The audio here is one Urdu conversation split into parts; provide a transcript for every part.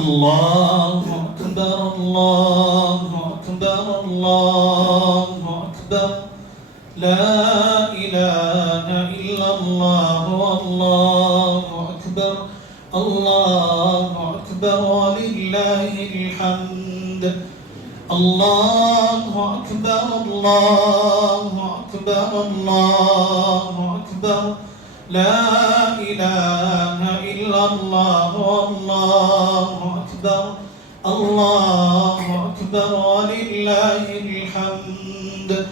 الله أكبر الله أكبر الله أكبر لا إله إلا الله والله أكبر الله أكبر ولله الحمد الله أكبر الله أكبر الله أكبر لا إله إلا الله والله أكبر الله أكبر ولله الحمد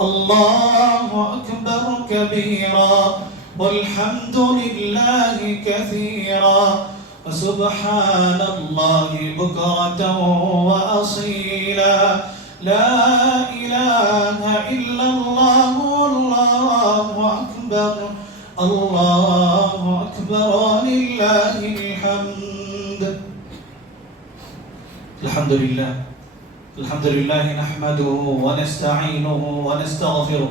الله أكبر كبيرا والحمد لله كثيرا وسبحان الله بكرة وأصيلا لا إله إلا الله والله أكبر الله أكبر ولله الحمد الحمد لله نحمده ونستعينه ونستغفره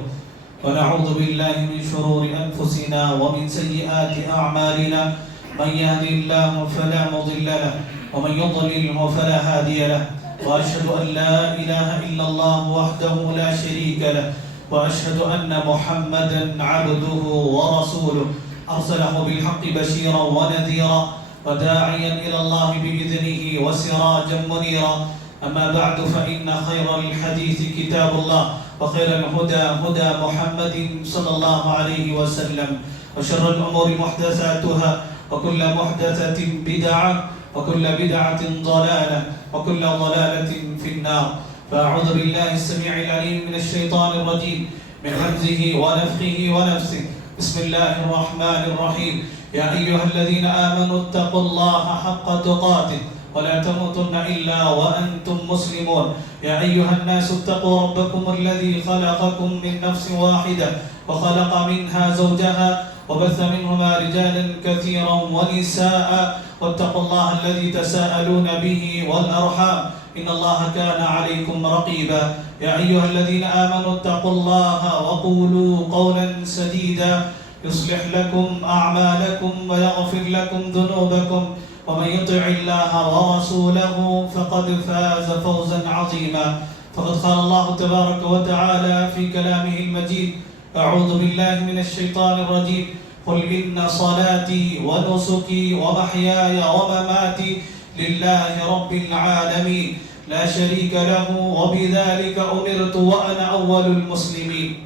ونعوذ بالله من شرور أنفسنا ومن سيئات أعمالنا من يهد الله فلا مضل له ومن يضلل فلا هادي له وأشهد أن لا إله إلا الله وحده لا شريك له وأشهد أن محمدا عبده ورسوله أرسله بالحق بشيرا ونذيرا وداعيا إلى الله بإذنه وسراجا منيرا أما بعد فإن خير الحديث كتاب الله وخير الهدى هدى محمد صلى الله عليه وسلم وشر الأمور محدثاتها وكل محدثة بدعة وكل بدعة ضلالة وكل ضلالة في النار فأعوذ بالله السميع العليم من الشيطان الرجيم من همزه ونفخه ونفسه بسم الله الرحمن الرحيم يا أيها الذين آمنوا اتقوا الله حق تقاته ولا تموتن إلا وأنتم مسلمون يا أيها الناس اتقوا ربكم الذي خلقكم من نفس واحدة وخلق منها زوجها وبث منهما رجالا كثيرا ونساء واتقوا الله الذي تساءلون به والأرحام إن الله كان عليكم رقيبا يا أيها الذين آمنوا اتقوا الله وقولوا قولا سديدا يصلح لكم أعمالكم ويغفر لكم ذنوبكم ومن يطع الله ورسوله فقد فاز فوزا عظيما فقد قال الله تبارك وتعالى في كلامه المجيد أعوذ بالله من الشيطان الرجيم قل إن صلاتي ونسكي ومحياي ومماتي لله رب العالمين لا شريك له وبذلك أمرت وأنا أول المسلمين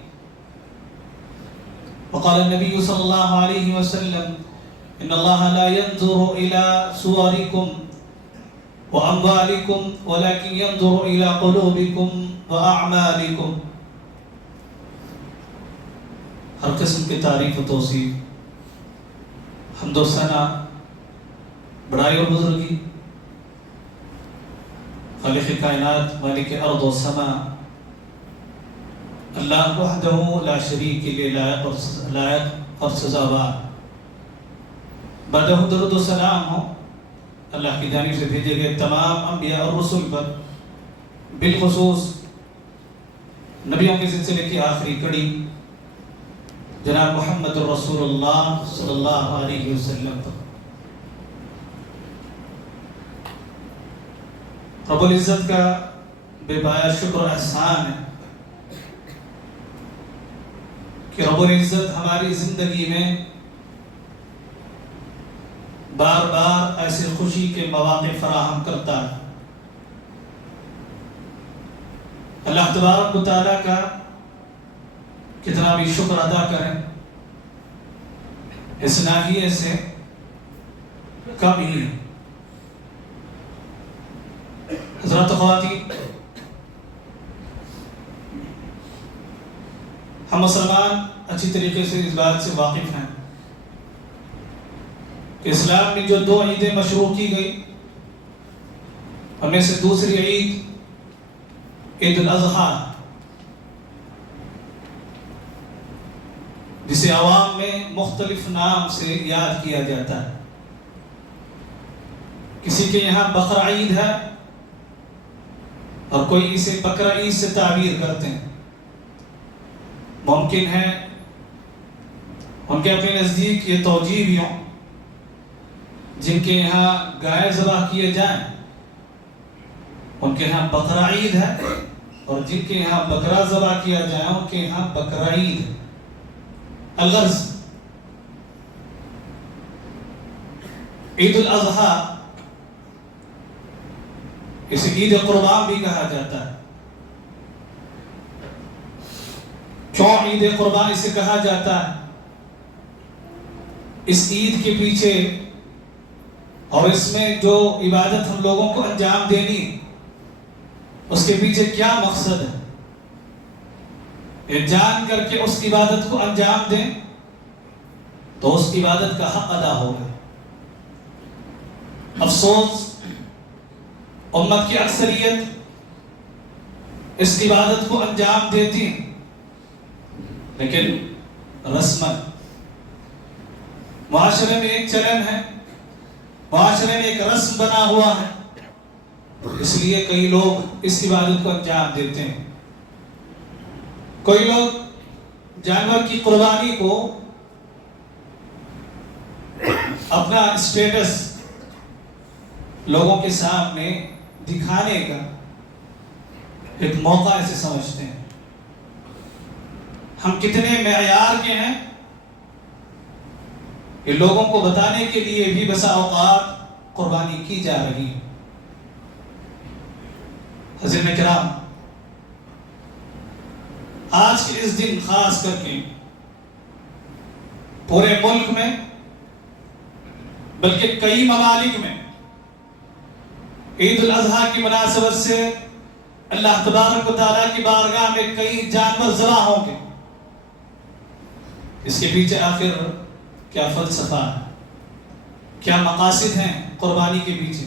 وقال النبي صلى الله عليه وسلم إن الله لا ينظر إلى صوركم وأموالكم ولكن ينظر إلى قلوبكم وأعمالكم ہر قسم کی تعریف و توصیف حمد و ثنا بڑائی اور بزرگی خالق کائنات مالک ارض و سما اللہ وحدہ لا شریک کے لائق اور سزاوار بعدہ درود و سلام ہو اللہ کی جانب سے بھیجے گئے تمام انبیاء اور رسول پر بالخصوص نبیوں کے سلسلے کی آخری کڑی جناب محمد رسول اللہ صلی اللہ علیہ وسلم پر رب العزت کا بے پایا شکر و احسان ہے کہ رب العزت ہماری زندگی میں بار بار ایسے خوشی کے مواقع فراہم کرتا ہے اللہ تبارک و تعالیٰ کا کتنا بھی شکر ادا کریں اس ناحیے سے کم ہی ہے حضرات خواتین ہم مسلمان اچھی طریقے سے اس بات سے واقف ہیں کہ اسلام میں جو دو عیدیں مشروع کی گئی ان میں سے دوسری عید عید الاضحیٰ جسے عوام میں مختلف نام سے یاد کیا جاتا ہے کسی کے یہاں بقرہ عید ہے اور کوئی اسے بقرہ عید سے تعبیر کرتے ہیں ممکن ہے ان کے اپنے نزدیک یہ توجیہ بھی ہوں جن کے یہاں گائے ذبح کیے جائیں ان کے یہاں بقرہ عید ہے، اور جن کے یہاں بکرا ذبح کیا جائے ان کے یہاں بقرہ عید ہے۔ الغرض عید الاضحیٰ، اسے عید قربان بھی کہا جاتا ہے۔ کیوں عید قربان اسے کہا جاتا ہے؟ اس عید کے پیچھے اور اس میں جو عبادت ہم لوگوں کو انجام دینی، اس کے پیچھے کیا مقصد ہے؟ یہ جان کر کے اس عبادت کو انجام دیں تو اس عبادت کا حق ادا ہوگا۔ افسوس امت کی اکثریت اس عبادت کو انجام دیتی لیکن رسماً معاشرے میں ایک چلن ہے، معاشرے میں ایک رسم بنا ہوا ہے، اس لیے کئی لوگ اس عبادت کو انجام دیتے ہیں۔ کوئی لوگ جانور کی قربانی کو اپنا اسٹیٹس لوگوں کے سامنے دکھانے کا ایک موقع ایسے سمجھتے ہیں۔ ہم کتنے معیار کے ہیں کہ لوگوں کو بتانے کے لیے بھی بسا اوقات قربانی کی جا رہی ہے۔ حضرت کرام، آج کے اس دن خاص کر کے پورے ملک میں بلکہ کئی ممالک میں عید الاضحیٰ کی مناسبت سے اللہ تبارک و تعالیٰ کی بارگاہ میں کئی جانور ذبح ہوں گے۔ اس کے پیچھے آخر کیا فلسفہ ہے، کیا مقاصد ہیں قربانی کے پیچھے،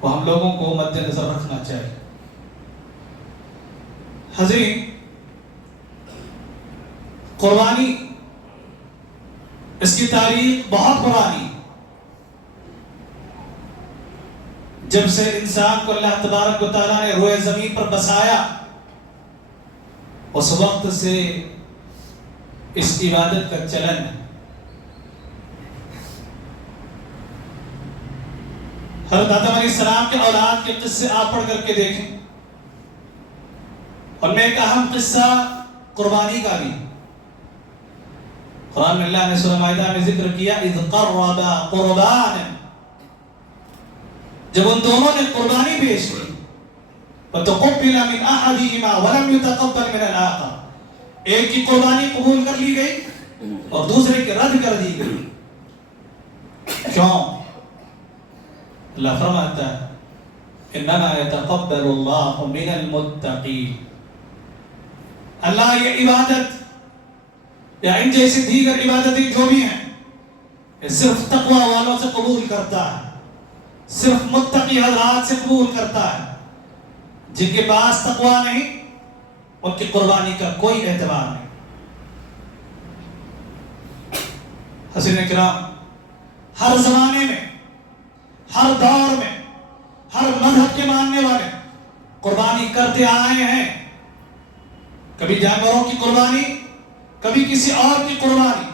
وہ ہم لوگوں کو مد نظر رکھنا چاہیے۔ حضرین، قربانی اس کی تاریخ بہت پرانی، جب سے انسان کو اللہ تبارک و تعالیٰ نے روئے زمین پر بسایا اس وقت سے اس عبادت کا چلن ہے۔ حضرت آدم علیہ السلام کے اولاد کے قصے آپ پڑھ کر کے دیکھیں، اور میں ایک اہم قصہ قربانی کا بھی قرآن میں اللہ نے سورہ مائدہ میں ذکر کیا، اذ قربا قربانا، جب ان دونوں نے قربانی پیش کی، فتقبل من احدهما ولم يتقبل من الاخر، ایک کی قربانی قبول کر لی گئی اور دوسرے کی رد کر دی گئی۔ کیوں؟ اللہ فرماتا ہے انما يتقبل الله من المتقين، اللہ یہ عبادت یا ان جیسی دیگر عبادتیں جو بھی ہیں یہ صرف تقوی والوں سے قبول کرتا ہے، صرف متقی حضرات سے قبول کرتا ہے۔ جن کے پاس تقوی نہیں ان کی قربانی کا کوئی اعتبار نہیں۔ حضرات کرام، ہر زمانے میں، ہر دور میں، ہر مذہب کے ماننے والے قربانی کرتے آئے ہیں۔ کبھی جانوروں کی قربانی، کبھی کسی اور کی قربانی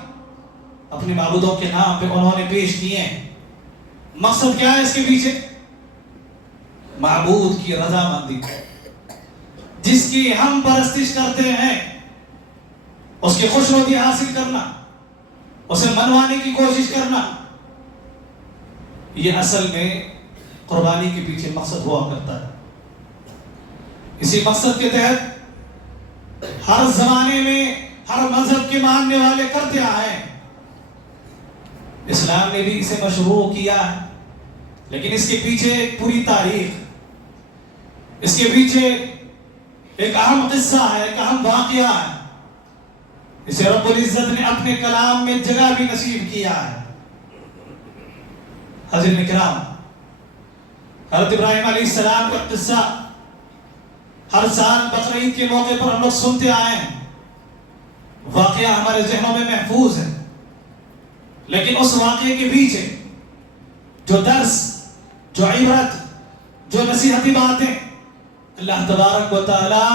اپنے معبودوں کے نام پہ انہوں نے پیش کیے ہیں۔ مقصد کیا ہے اس کے پیچھے؟ معبود کی رضامندی، جس کی ہم پرستش کرتے ہیں اس کی خوشنودی حاصل کرنا، اسے منوانے کی کوشش کرنا، یہ اصل میں قربانی کے پیچھے مقصد ہوا کرتا ہے۔ اسی مقصد کے تحت ہر زمانے میں ہر مذہب کے ماننے والے کرتے آئے ہیں۔ اسلام نے بھی اسے مشروع کیا ہے، لیکن اس کے پیچھے ایک پوری تاریخ، اس کے پیچھے ایک اہم قصہ ہے، ایک اہم واقعہ ہے۔ اسے رب العزت نے اپنے کلام میں جگہ بھی نصیب کیا ہے۔ حضرت کرام، حضرت ابراہیم علیہ السلام کا قصہ ہر سال بقرعید کے موقع پر ہم لوگ سنتے آئے ہیں، واقعہ ہمارے ذہنوں میں محفوظ ہے، لیکن اس واقعے کے پیچھے جو درس، جو عبرت، جو نصیحتی باتیں اللہ تبارک و تعالی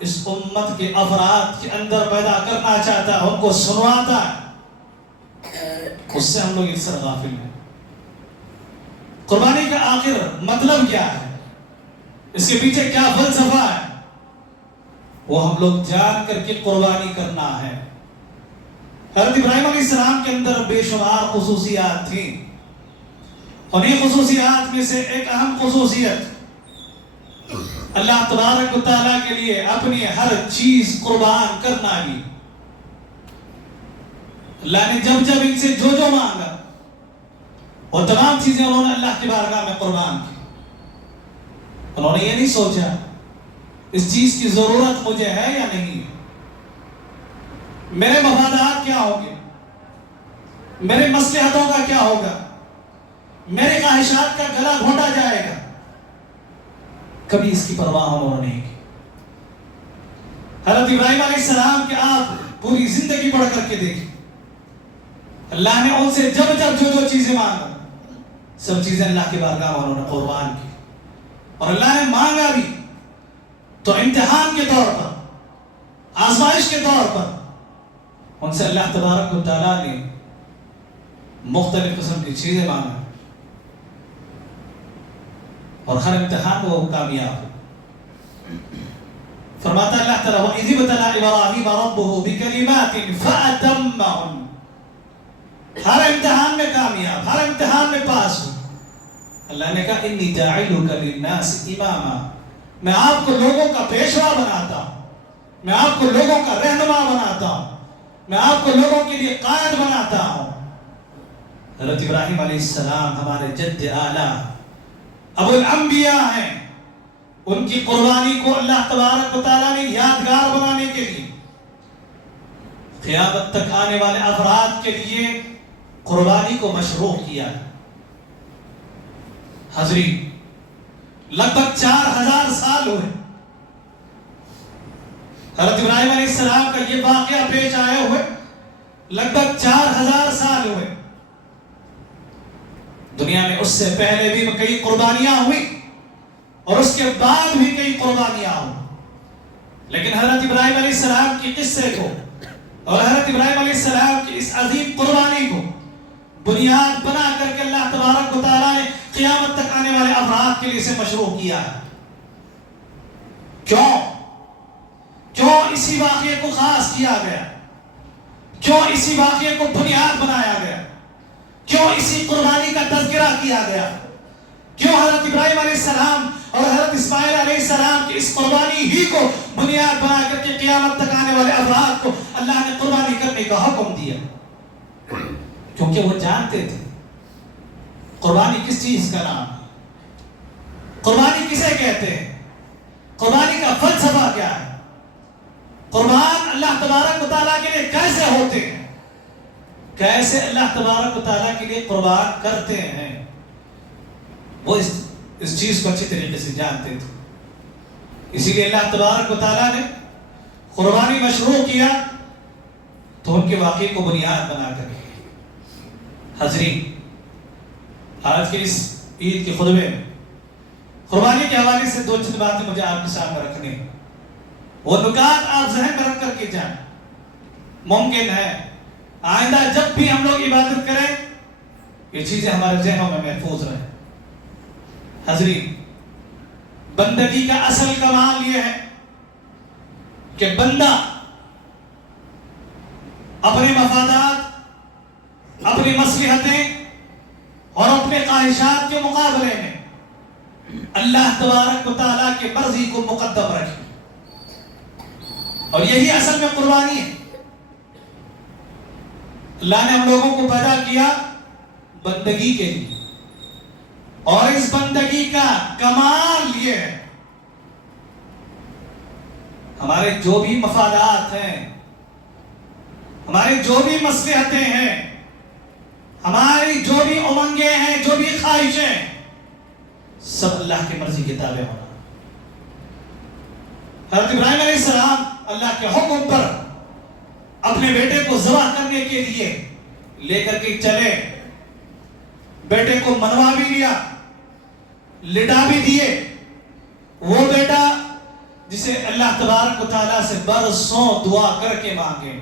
اس امت کے افراد کے اندر پیدا کرنا چاہتا ہے، ان کو سنواتا ہے، اس سے ہم لوگ اکثر غافل ہیں۔ قربانی کا آخر مطلب کیا ہے، اس کے پیچھے کیا فلسفہ ہے، وہ ہم لوگ جان کر کے قربانی کرنا ہے۔ حضرت ابراہیم علیہ السلام کے اندر بے شمار خصوصیات تھیں، انہیں خصوصیات میں سے ایک اہم خصوصیت اللہ تبارک و تعالیٰ کے لیے اپنی ہر چیز قربان کرنا بھی۔ اللہ نے جب جب ان سے جو جو مانگا وہ تمام چیزیں انہوں نے اللہ کی بارگاہ میں قربان کی۔ انہوں نے یہ نہیں سوچا اس چیز کی ضرورت مجھے ہے یا نہیں، میرے مفادات کیا ہوں گے، میرے مصلحتوں کا کیا ہوگا، میرے خواہشات کا گلا گھونٹا جائے گا، کبھی اس کی پرواہ انہوں نے نہیں کی۔ حضرت ابراہیم علیہ السلام کے آپ پوری زندگی پڑھ کر کے دیکھیں، اللہ نے ان سے جب جب جو جو چیزیں مانگا سب چیزیں اللہ کی بارگاہ میں انہوں نے قربان کی، اور اللہ نے مانگا بھی تو امتحان کے طور پر، آزمائش کے طور پر ان سے اللہ تبارک و تعالیٰ نے مختلف قسم کی چیزیں مانگا، اور ہر امتحان وہ کامیاب ہو۔ فرماتا اللہ تعالیٰ وَإِذِ ابْتَلَىٰ إِبْرَاهِيمَ رَبُّهُ بِكَلِمَاتٍ فَأَتَمَّهُنَّ، ہر امتحان میں کامیاب، ہر امتحان میں پاس ہو۔ اللہ نے کہا إِنِّي جَاعِلُكَ لِلنَّاسِ إِمَامًا، میں آپ کو لوگوں کا پیشوا بناتا ہوں، میں آپ کو لوگوں کا رہنما بناتا ہوں، میں آپ کو لوگوں کے لیے قائد بناتا ہوں۔ حضرت ابراہیم علیہ السلام ہمارے جد اعلیٰ ابو الانبیاء ہیں، ان کی قربانی کو اللہ تبارک و تعالیٰ نے یادگار بنانے کے لیے، قیامت تک آنے والے افراد کے لیے قربانی کو مشروع کیا ہے۔ حضرین، لگ بھگ 4000 سال ہوئے حضرت ابراہیم علیہ السلام کا یہ واقعہ پیش آئے ہوئے، لگ بھگ 4000 سال ہوئے۔ دنیا میں اس سے پہلے بھی کئی قربانیاں ہوئی اور اس کے بعد بھی کئی قربانیاں ہوئی، لیکن حضرت ابراہیم علیہ السلام کی قصے کو اور حضرت ابراہیم علیہ السلام کی اس عظیم قربانی کو بنیاد بنا کر کے اللہ تبارک و تعالیٰ نے قیامت تک آنے والے افراد کے لیے اسے مشروع کیا ہے۔ کیوں اسی واقعے کو خاص کیا گیا، کیوں اسی واقعے کو بنیاد بنایا گیا، کیوں اسی قربانی کا تذکرہ کیا گیا، کیوں حضرت ابراہیم علیہ السلام اور حضرت اسماعیل علیہ السلام کی اس قربانی ہی کو بنیاد بنا کر کے قیامت تک آنے والے افراد کو اللہ نے قربانی کرنے کا حکم دیا؟ کیونکہ وہ جانتے تھے قربانی کس چیز کا نام ہے، قربانی کسے کہتے ہیں، قربانی کا فلسفہ کیا ہے، قربان اللہ تبارک و تعالیٰ کے لیے کیسے ہوتے ہیں، کیسے اللہ تبارک و تعالیٰ کے لیے قربان کرتے ہیں، وہ اس چیز کو اچھی طریقے سے جانتے تھے۔ اسی لیے اللہ تبارک و تعالیٰ نے قربانی مشروع کیا تو ان کے واقعے کو بنیاد بنا کر۔ حضرین، آج کے اس عید کے خطبے میں قربانی کے حوالے سے 2 چند باتیں مجھے آپ کے سامنے رکھنی ہیں، وہ نکات آپ ذہن میں رکھ کر کے جائیں۔ ممکن ہے آئندہ جب بھی ہم لوگ عبادت کریں یہ چیزیں ہمارے ذہنوں میں محفوظ رہیں۔ حضرین، بندگی کا اصل کمال یہ ہے کہ بندہ اپنے مفادات، اپنی مصلحتیں اور اپنے خواہشات کے مقابلے میں اللہ تبارک و تعالیٰ کی مرضی کو مقدم رکھے، اور یہی اصل میں قربانی ہے۔ اللہ نے ہم لوگوں کو پیدا کیا بندگی کے لیے، اور اس بندگی کا کمال یہ ہے ہمارے جو بھی مفادات ہیں، ہماری جو بھی مصلحتیں ہیں، ہماری جو بھی امنگیں ہیں، جو بھی خواہشیں، سب اللہ کی مرضی کے تابع ہونا۔ حضرت ابراہیم علیہ السلام اللہ کے حکم پر اپنے بیٹے کو ذبح کرنے کے لیے لے کر کے چلے، بیٹے کو منوا بھی لیا، لٹا بھی دیے۔ وہ بیٹا جسے اللہ تبارک و تعالیٰ سے برسوں دعا کر کے مانگے،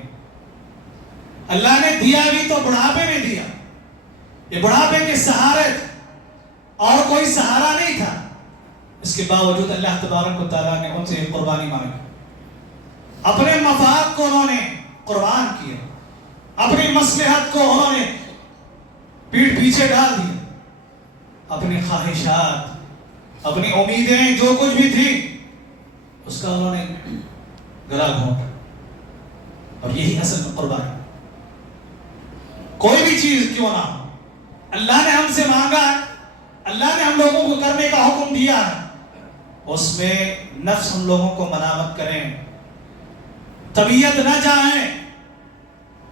اللہ نے دیا بھی تو بڑھاپے میں دیا۔ یہ بڑھاپے کے سہارے اور کوئی سہارا نہیں تھا، اس کے باوجود اللہ تبارک و تعالیٰ نے ان سے قربانی مانگی. اپنے مفاد کو انہوں نے قربان کیا، اپنی مصلحت کو انہوں نے پیٹھ پیچھے ڈال دیا، اپنی خواہشات، اپنی امیدیں جو کچھ بھی تھی اس کا انہوں نے گلا گھونٹا. اور یہی اصل میں قربانی. کوئی بھی چیز کیوں نہ ہو، اللہ نے ہم سے مانگا ہے، اللہ نے ہم لوگوں کو کرنے کا حکم دیا ہے، اس میں نفس ہم لوگوں کو ملامت کریں، طبیعت نہ چاہیں،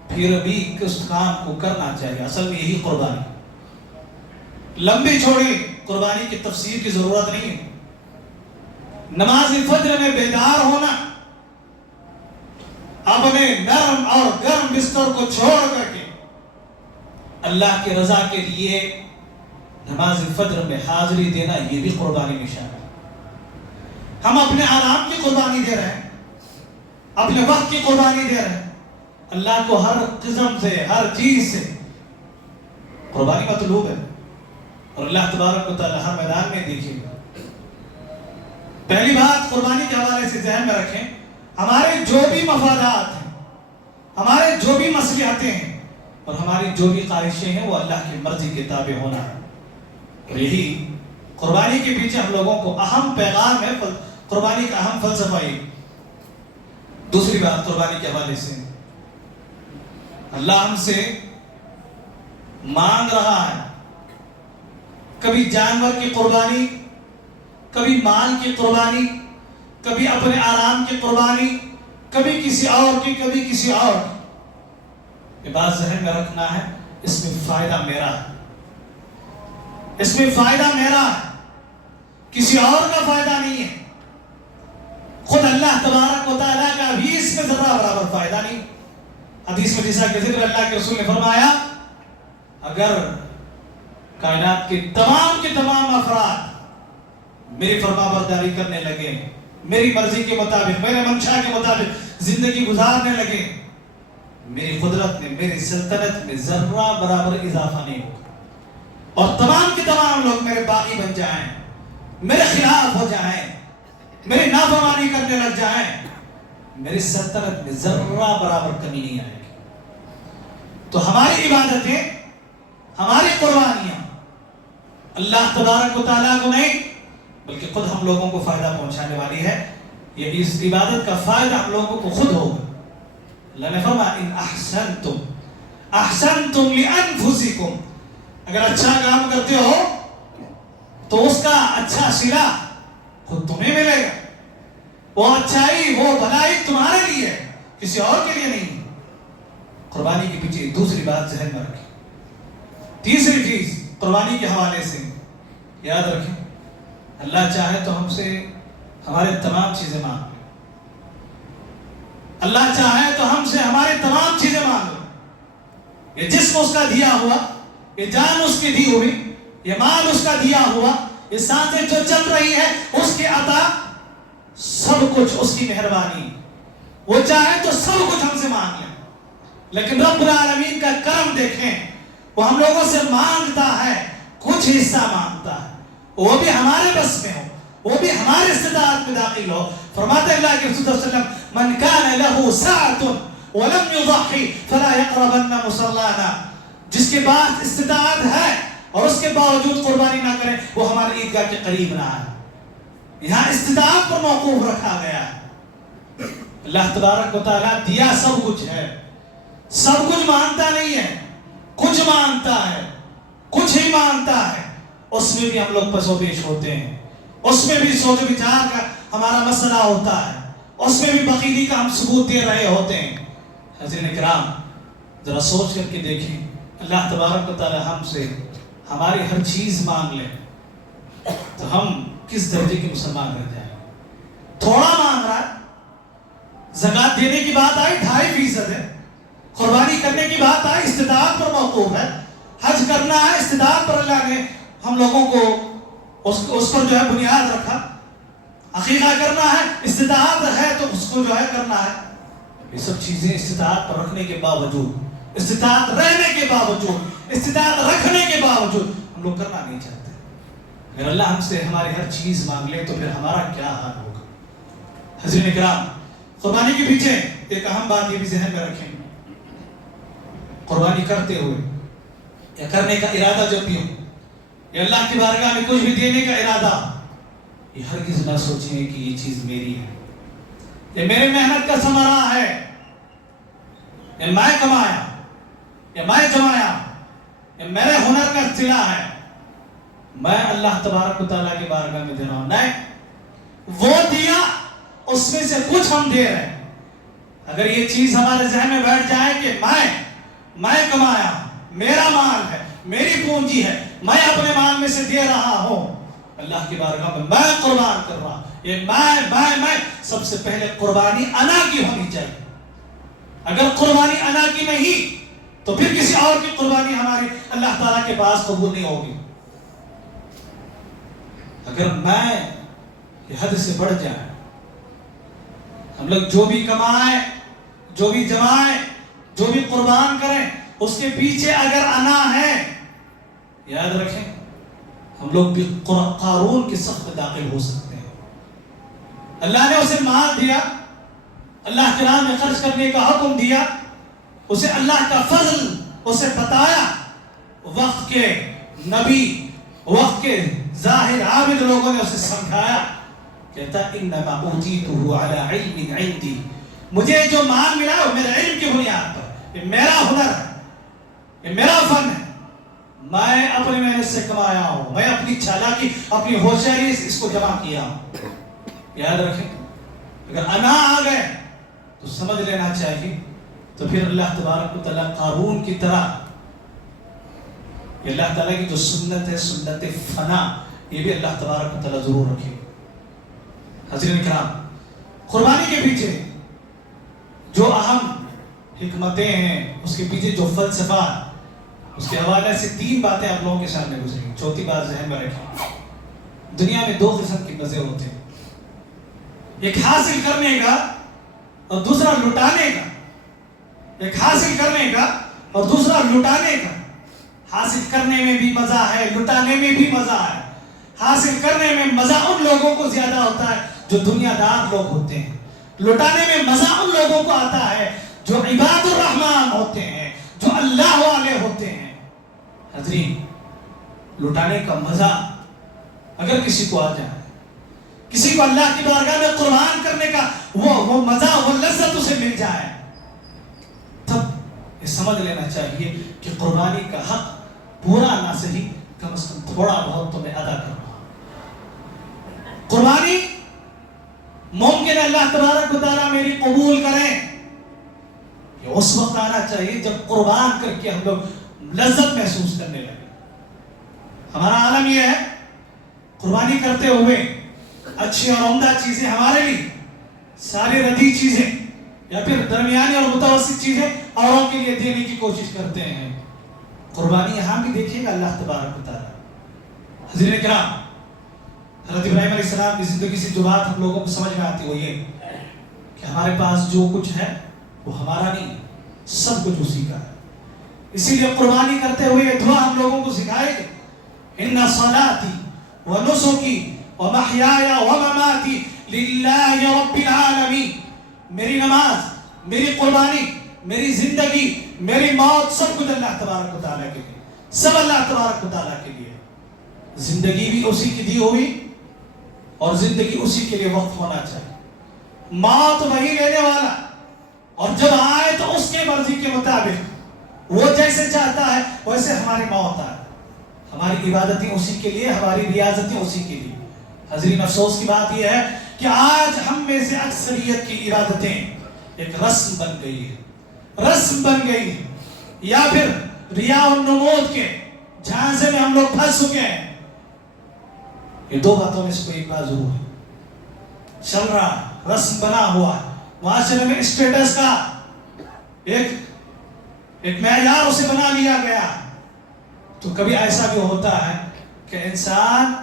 پھر بھی اس کام کو کرنا چاہیے. اصل میں یہی قربانی. لمبی چوڑی قربانی کی تفسیر کی ضرورت نہیں ہے. نماز فجر میں بیدار ہونا، اپنے نرم اور گرم بستر کو چھوڑ کر کے اللہ کی رضا کے لیے نماز فجر میں حاضری دینا، یہ بھی قربانی میں شامل ہے. ہم اپنے آرام کی قربانی دے رہے ہیں، اپنے وقت کی قربانی دے رہے ہیں. اللہ کو ہر قسم سے، ہر چیز سے قربانی مطلوب ہے. اور اللہ تبارک و تعالی ہر میدان میں دیکھیے گا. پہلی بات قربانی کے حوالے سے ذہن میں رکھیں، ہمارے جو بھی مفادات ہیں، ہمارے جو بھی مصلحتیں ہیں اور ہماری جو بھی خواہشیں ہیں، وہ اللہ کی مرضی کے تابع ہونا ہے. اور یہی قربانی کے پیچھے ہم لوگوں کو اہم پیغام ہے، قربانی کا اہم فلسفہ یہ. دوسری بات قربانی کے حوالے سے، اللہ ہم سے مانگ رہا ہے کبھی جانور کی قربانی، کبھی مال کی قربانی، کبھی اپنے آرام کی قربانی، کبھی کسی اور کی، کبھی کسی اور کی. یہ بات ذہن میں رکھنا ہے، اس میں فائدہ میرا ہے، اس میں فائدہ میرا ہے، کسی اور کا فائدہ نہیں ہے. خود اللہ تبارک و تعالیٰ کا بھی اس میں ذرہ برابر فائدہ نہیں. حدیث میں جیسا کہ ذکر اللہ کے رسول نے فرمایا، اگر کائنات کے تمام افراد میری فرما برداری کرنے لگے، میری مرضی کے مطابق، میرے منشا کے مطابق زندگی گزارنے لگے، میری قدرت میں، میری سلطنت میں ذرہ برابر اضافہ نہیں ہوگا. اور تمام کے تمام لوگ میرے باغی بن جائیں، میرے خلاف ہو جائیں، میری نافرمانی کرنے لگ جائیں، میری سلطنت میں ذرہ برابر کمی نہیں آئے گی. تو ہماری عبادتیں، ہماری قربانیاں اللہ تبارک و تعالیٰ کو نہیں بلکہ خود ہم لوگوں کو فائدہ پہنچانے والی ہے. یہ اس عبادت کا فائدہ ہم لوگوں کو خود ہوگا. اللہ نے فرمایا ان احسنتم لانفسکم، اگر اچھا کام کرتے ہو تو اس کا اچھا صلہ خود تمہیں ملے گا. وہ اچھائی، وہ بھلائی تمہارے لیے ہے، کسی اور کے لیے نہیں. قربانی کے پیچھے دوسری بات ذہن میں رکھیں. تیسری چیز قربانی کے حوالے سے یاد رکھیں، اللہ چاہے تو ہم سے ہمارے تمام چیزیں مانگ لیں. اللہ چاہے تو ہم سے ہمارے تمام چیزیں مانگ لیں. یہ جسم اس کا دیا ہوا، یہ جان اس کی دی ہوئی، یہ مال اس کا دیا ہوا، یہ سانسیں جو چل رہی ہے اس کی عطا، سب کچھ اس کی مہربانی. وہ چاہے تو سب کچھ ہم سے مانگ لیں. لیکن رب العالمین کا کرم دیکھیں، وہ ہم لوگوں سے مانگتا ہے، کچھ حصہ مانگتا ہے، وہ بھی ہمارے بس میں ہو، وہ بھی ہمارے استطاعت میں داخل ہو. فرماتے ہیں اللہ کے رسول صلی اللہ علیہ وسلم، من کان له سعة ولم يضحي فلا يقربن مصلانا، جس کے پاس استطاعت ہے اور اس کے باوجود قربانی نہ کرے وہ ہمارے عیدگاہ کے قریب نہ آئے. یہاں استطاعت پر موقوف رکھا گیا ہے. اللہ تبارک و تعالیٰ دیا سب کچھ ہے، سب کچھ مانتا نہیں ہے، کچھ مانتا ہے، کچھ ہی مانتا ہے. اس میں بھی ہم لوگ پس و پیش ہوتے ہیں، اس میں بھی سوچ بچار کا ہمارا مسئلہ ہوتا ہے، اس میں بھی بخیلی کا ہم ثبوت دے رہے ہوتے ہیں. حضرین اکرام ذرا سوچ کر کے دیکھیں، اللہ تبارک و تعالی ہم سے ہماری ہر چیز مانگ لے تو ہم کس درجے کے مسلمان رہ جائیں. تھوڑا مانگ رہا ہے، زکوٰۃ دینے کی بات آئی 2.5% ہے، قربانی کرنے کی بات آئی استطاعت پر موقوف ہے، حج کرنا ہے استطاعت پر اللہ نے ہم لوگوں کو اس پر جو ہے بنیاد رکھا، عقیقہ کرنا ہے استطاعت ہے تو اس کو جو ہے کرنا ہے. یہ سب چیزیں استطاعت پر رکھنے کے باوجود، استطاعت رہنے کے باوجود، استطاعت رکھنے کے باوجود ہم لوگ کرنا نہیں چاہتے. اگر اللہ ہم سے ہماری ہر چیز مانگ لے تو پھر ہمارا کیا حال ہوگا؟ حضرین کرام، قربانی کے پیچھے ایک اہم بات یہ بھی ذہن میں رکھیں، قربانی کرتے ہوئے یا کرنے کا ارادہ جب بھی ہو، یا اللہ کی بارگاہ میں کچھ بھی دینے کا ارادہ، یہ ہرگز نہ سوچیں کہ یہ چیز میری ہے، یہ میرے محنت کا ثمرہ ہے، یہ میں کمایا، یہ میں جمایا، یہ میرے ہنر کا صلہ ہے، میں اللہ تبارک و تعالیٰ کی بارگاہ میں دے رہا ہوں۔ نہیں، وہ دیا، اس میں سے کچھ ہم دے رہے ہیں۔ اگر یہ چیز ہمارے ذہن میں بیٹھ جائے کہ میں کمایا، میرا مال ہے، میری پونجی ہے، میں اپنے مال میں سے دے رہا ہوں اللہ کی بارگاہ میں قربان کر رہا، یہ میں سب سے پہلے قربانی انا کی ہونی چاہیے۔ اگر قربانی انا کی نہیں تو پھر کسی اور کی قربانی ہماری اللہ تعالیٰ کے پاس قبول نہیں ہوگی۔ اگر میں یہ حد سے بڑھ جائے، ہم لوگ جو بھی کمائیں، جو بھی جمائیں، جو بھی قربان کریں، اس کے پیچھے اگر انا ہے، یاد رکھیں ہم لوگ بھی قارون کی صف میں داخل ہو سکتے ہیں۔ اللہ نے اسے مال دیا، اللہ کے راہ میں خرچ کرنے کا حکم دیا، اسے اللہ کا فضل اسے بتایا، وقت کے نبی، وقت کے ظاہر عابد لوگوں نے اسے سمجھایا، کہتا انما اوتیتہ علی علم عندی، مجھے جو مال ملا وہ میرے علم کی بنیاد پر، یہ میرا ہنر ہے، یہ میرا فن ہے، میں اپنی محنت سے کمایا ہوں، میں اپنی چالاکی، اپنی ہوشیاری اس کو جمع کیا ہوں۔ یاد رکھیں اگر انا آ گئے تو سمجھ لینا چاہیے، تو پھر اللہ تبارک و تعالیٰ قارون کی طرح، یہ اللہ تعالیٰ کی جو سنت ہے، سنت فنا، یہ بھی اللہ تبارک و تعالیٰ ضرور رکھے۔ حضرین کرام، قربانی کے پیچھے جو اہم حکمتیں ہیں، اس کے پیچھے جو فلسفہ، اس کے حوالے سے 3 باتیں آپ لوگوں کے سامنے گزری۔ چوتھی بات ذہن میں رکھیں، دنیا میں 2 قسم کے مزے ہوتے ہیں، ایک حاصل کرنے کا اور دوسرا لٹانے کا۔ ایک حاصل کرنے کا اور دوسرا لٹانے کا۔ حاصل کرنے میں بھی مزہ ہے، لٹانے میں بھی مزہ ہے۔ حاصل کرنے میں مزہ ان لوگوں کو زیادہ ہوتا ہے جو دنیا دار لوگ ہوتے ہیں، لٹانے میں مزہ ان لوگوں کو آتا ہے جو عباد الرحمن ہوتے ہیں، جو اللہ والے ہوتے ہیں۔ حضرین، لٹانے کا مزہ اگر کسی کو آ جائے، کسی کو اللہ کی بارگاہ میں قربان کرنے کا وہ مزہ، وہ لذت اسے مل جائے، تب یہ سمجھ لینا چاہیے کہ قربانی کا حق پورا نہ صحیح، کم از کم تھوڑا بہت تو میں ادا کر رہا ہوں۔ قربانی ممکن اللہ تبارک و تعالیٰ میری قبول کریں، یہ اس وقت آنا چاہیے جب قربان کر کے ہم لوگ لذت محسوس کرنے لگے۔ ہمارا عالم یہ ہے، قربانی کرتے ہوئے اچھی اور عمدہ چیزیں ہمارے لیے، ساری ردی چیزیں یا پھر درمیانی اور متوسط چیزیں اوروں کے لیے دینے کی کوشش کرتے ہیں۔ قربانی یہاں بھی دیکھیے گا اللہ تبارک و تعالیٰ۔ حضرین کرام، حضرت ابراہیم علیہ السلام کی زندگی سے جو بات ہم لوگوں کو سمجھ میں آتی وہ یہ کہ ہمارے پاس جو کچھ ہے وہ ہمارا نہیں، سب کچھ اسی کا ہے۔ اسی لیے قربانی کرتے ہوئے یہ دعا ہم لوگوں کو سکھائے گی، ان صلاتی و نسکی و محیای و مماتی للہ رب العالمین، میری نماز، میری قربانی، میری زندگی، میری موت، سب کچھ اللہ تبارک و تعالیٰ کے لیے، سب اللہ تبارک و تعالیٰ کے لیے۔ زندگی بھی اسی کی دی ہوئی اور زندگی اسی کے لیے وقت ہونا چاہیے، موت وہی لینے والا، اور جب آئے تو اس کے مرضی کے مطابق، وہ جیسے چاہتا ہے ویسے ہماری موت آئے۔ ہماری عبادتیں اسی کے لیے، ہماری ریاضتیں اسی کے لیے۔ حضرین، افسوس کی بات یہ ہے کہ آج ہم میں سے اکثریت کی عبادتیں ایک رسم بن گئی ہے، رسم بن گئی ہے، یا پھر ریاء و نمود کے جھانسے میں ہم لوگ پھنس چکے ہیں۔ یہ 2 باتوں میں سے کوئی ایک بات ضرور ہے، چل رہا ہے، رسم بنا ہوا ہے، معاشرے میں اسٹیٹس کا ایک معیار اسے بنا لیا گیا۔ تو کبھی ایسا بھی ہوتا ہے کہ انسان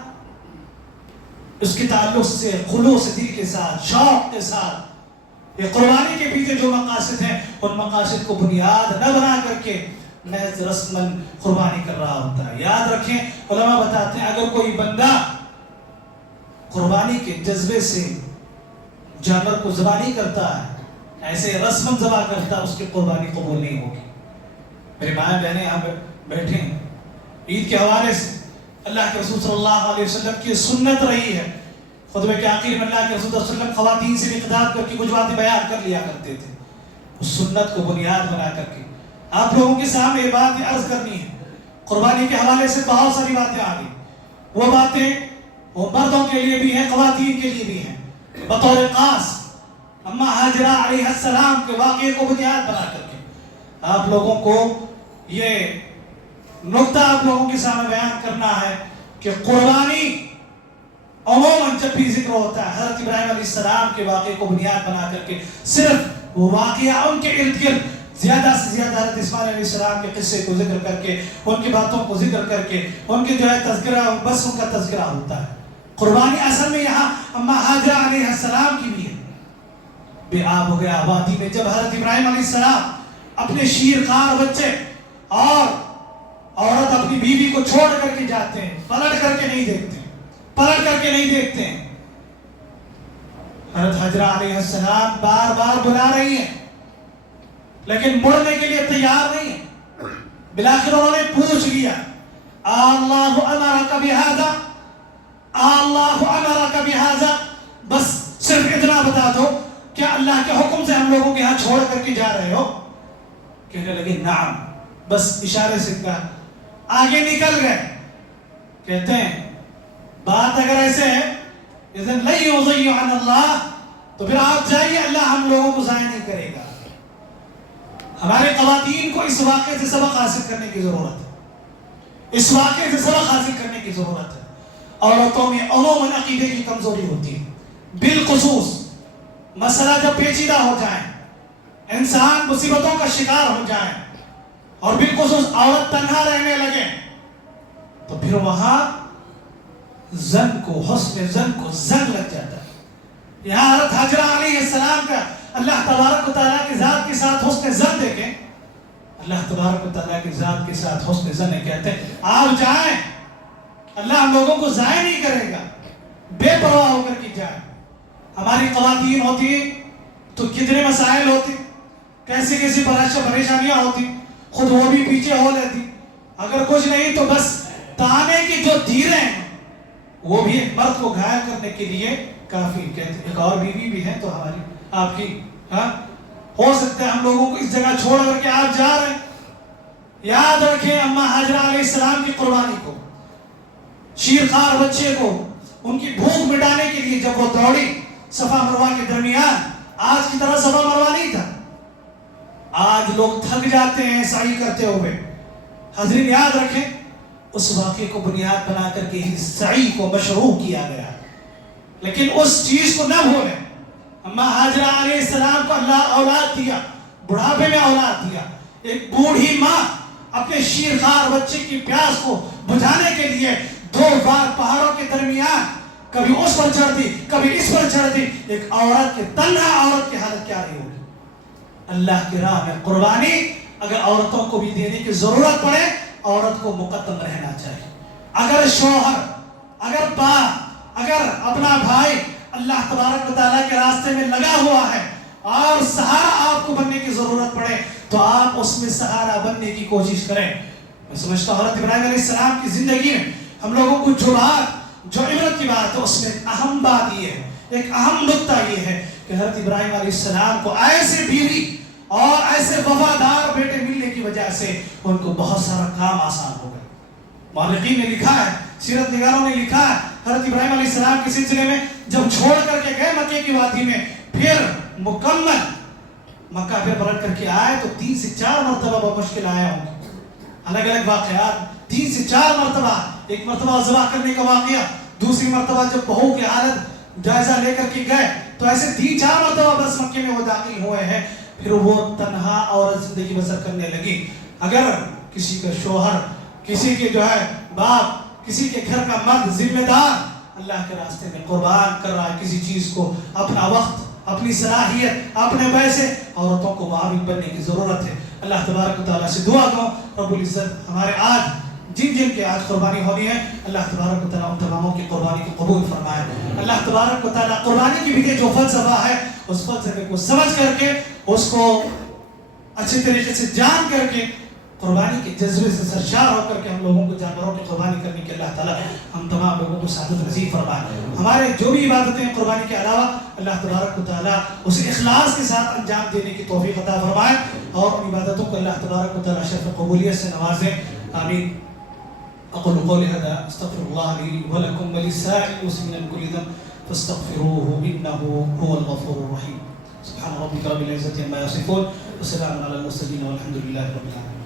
اس کے تعلق سے خلوص دل کے ساتھ، شوق کے ساتھ، یہ قربانی کے پیچھے جو مقاصد ہیں ان مقاصد کو بنیاد نہ بنا کر کے محض رسماً قربانی کر رہا ہوتا ہے. یاد رکھیں علماء بتاتے ہیں اگر کوئی بندہ قربانی کے جذبے سے جانور کو ذبح نہیں کرتا ہے, ایسے رسماً ذبح کرتا ہے, اس کی قربانی قبول نہیں ہوگی. میرے مائیں بہنیں یہاں بیٹھے ہیں, عید کے حوالے سے اللہ کے رسول صلی اللہ علیہ وسلم کی سنت رہی ہے. خطبے کے آخر میں اللہ کے رسول صلی اللہ علیہ وسلم خواتین سے بھی خطاب کر کے کچھ باتیں بیان کر لیا کرتے تھے, اس سنت کو بنیاد بنا کر کے آپ لوگوں کے سامنے یہ بات عرض کرنی ہے. قربانی کے حوالے سے بہت ساری باتیں آ گئی, وہ باتیں وہ مردوں کے لیے بھی ہیں, خواتین کے لیے بھی ہیں. بطور خاص اما ہاجرہ علیہ السلام کے واقعے کو بنیاد بنا کر کے آپ لوگوں کو یہ نقطہ آپ لوگوں کے سامنے بیان کرنا ہے کہ قربانی عموماً جب بھی ذکر ہوتا ہے حضرت ابراہیم علیہ السلام کے واقعے کو بنیاد بنا کر کے صرف وہ واقعہ ان کے ارد گرد زیادہ سے زیادہ حضرت اسماعیل علیہ السلام کے قصے کو ذکر کر کے ان کی باتوں کو ذکر کر کے ان کے جو ہے تذکرہ, بس ان کا تذکرہ ہوتا ہے. قربانی اصل میں یہاں اما ہاجرہ علیہ السلام کی بھی ہے. بے آب ہو گیا وادی میں جب حضرت ابراہیم علیہ السلام اپنے شیرخوار بچے اور عورت اپنی بیوی کو چھوڑ کر کے جاتے ہیں, پلٹ کر کے نہیں دیکھتے ہیں. حضرت حاجرہ علیہ السلام بار بار بلا رہی ہیں لیکن مڑنے کے لیے تیار نہیں ہے. بلاخر انہوں نے پوچھ لیا, اللہ امرک بہذا, اللہ امرک بہذا, بس صرف اتنا بتا دو کیا اللہ کے حکم سے ہم لوگوں کے ہاں چھوڑ کر کے جا رہے ہو؟ کہنے لگے نعم, بس اشارے سے کہا, آگے نکل گئے. کہتے ہیں بات اگر ایسے ہے اذن لن یضیع عن اللہ, تو پھر آپ جائیے, اللہ ہم لوگوں کو ضائع نہیں کرے گا. ہمارے خواتین کو اس واقعے سے سبق حاصل کرنے کی ضرورت ہے, اس واقعے سے سبق حاصل کرنے کی ضرورت ہے. عورتوں میں عموماً عقیدے کی کمزوری ہوتی ہے, بالخصوص مسئلہ جب پیچیدہ ہو جائے, انسان مصیبتوں کا شکار ہو جائے اور بالخصوص عورت تنہا رہنے لگے, تو پھر وہاں زن کو, حسن زن کو زنگ لگ جاتا ہے. یہاں حضرت حاجرہ علیہ السلام کا اللہ تبارک و تعالیٰ کی ذات کے ساتھ حسن زن دیکھیں, اللہ تبارک و تعالیٰ کی ذات کے ساتھ حسن زن کہتے ہیں آپ جائیں, اللہ ہم لوگوں کو ضائع نہیں کرے گا, بے پرواہ ہو کر کے جائیں. ہماری خواتین ہوتی تو کتنے مسائل ہوتے, کیسی کیسی پریشانیاں ہوتی, خود وہ بھی پیچھے ہو لیتی, اگر کچھ نہیں تو بس تانے کی جو تیریں ہیں وہ بھی ایک مرد کو گھائل کرنے کے لیے کافی. کہتے ایک اور بیوی بھی ہے تو ہماری آپ کی, ہاں ہو سکتا ہے ہم لوگوں کو اس جگہ چھوڑ کر کے آپ جا رہے ہیں. یاد رکھیں اما ہاجرہ علیہ السلام کی قربانی کو, شیرخوار بچے کو, ان کی بھوک مٹانے کے لیے جب وہ دوڑی صفا مروہ کے درمیان, آج کی طرح صفا مروہ نہیں تھا, آج لوگ تھک جاتے ہیں سعی کرتے ہوئے. حضرین یاد رکھیں اس واقعے کو بنیاد بنا کر کے ہی سعی کو مشروع کیا گیا, لیکن اس چیز کو نہ بھولیں. اما ہاجرہ علیہ السلام کو اللہ اولاد دیا, بڑھاپے میں اولاد دیا. ایک بوڑھی ماں اپنے شیرخوار بچے کی پیاس کو بجھانے کے لیے دو بار پہاڑوں کے درمیان کبھی اس پر چڑھتی کبھی اس پر چڑھتی. ایک عورت کے, تنہا عورت کی حالت کیا رہی ہوگی؟ اللہ کی راہ میں قربانی اگر عورتوں کو بھی دینے کی ضرورت پڑے, عورت کو مقدم رہنا چاہیے. اگر شوہر, اگر باپ, اگر اپنا بھائی اللہ تبارک و تعالیٰ کے راستے میں لگا ہوا ہے اور سہارا آپ کو بننے کی ضرورت پڑے تو آپ اس میں سہارا بننے کی کوشش کریں. میں سمجھتا ہوں حضرت ابراہیم علیہ السلام کی زندگی میں ہم لوگوں کو جو عبرت کی بات ہے اس میں ایک اہم بات یہ ہے, ایک اہم نقطہ یہ ہے کہ حضرت ابراہیم علیہ السلام کو ایسے بیوی اور ایسے وفادار بیٹے ملنے کی وجہ سے ان کو بہت سارا کام آسان ہو گئے. مورخین نے لکھا ہے, سیرت نگاروں نے لکھا ہے, حضرت ابراہیم علیہ السلام کے سلسلے میں جب چھوڑ کر کے گئے مکے کی وادی میں, پھر مکمل مکہ پھر پلٹ کر کے آئے تو 3 سے 4 مرتبہ بہت مشکل آیا ہوں گے. الگ الگ واقعات 3 سے 4 مرتبہ, ایک مرتبہ ذبح کرنے کا واقعہ, دوسری مرتبہ جب بہو کی حالت جائزہ لے کر کے گئے تو ایسے 3-4 مرتبہ بس مکے میں وہ داخل ہوئے ہیں. پھر وہ تنہا عورت زندگی بسر کرنے لگی. اگر کسی کا شوہر, کسی کے جو ہے باپ, کسی کے گھر کا مرد ذمہ دار اللہ کے راستے میں قربان کر رہا ہے کسی چیز کو, اپنا وقت, اپنی صلاحیت, اپنے پیسے, عورتوں کو معاون بننے کی ضرورت ہے. اللہ تبارک و تعالیٰ سے دعا دو رب العزت ہمارے آج جن کے آج قربانی ہونی ہے اللہ تبارک و تعالیٰ ان تماموں کی قربانی کو قبول فرمائے. اللہ تبارک و تعالیٰ قربانی کی بھی جو فلسفہ ہے اس فلسفے کو سمجھ کر کے اس کو اچھے طریقے سے جان کر کے قربانی کے جذبے سے سرشار ہو کر کے ہم لوگوں کو جانوروں کی قربانی کرنے کے اللہ تعالیٰ ہم تمام لوگوں کو سعادت نصیب فرمائے. ہمارے جو بھی عبادتیں ہیں قربانی کے علاوہ اللہ تبارک و تعالیٰ اسے اخلاص کے ساتھ انجام دینے کی توفیق عطا فرمائے اور ان عبادتوں کو اللہ تبارک و تعالیٰ شرف قبولیت سے نوازے. آمین. اقول قولي هذا استغفر الله لي ولكم ولسائر المسلمين من كل ذنب فاستغفروه انه هو الغفور الرحيم. سبحان ربك رب العزة عما يصفون وسلام على المرسلين والحمد لله رب العالمين.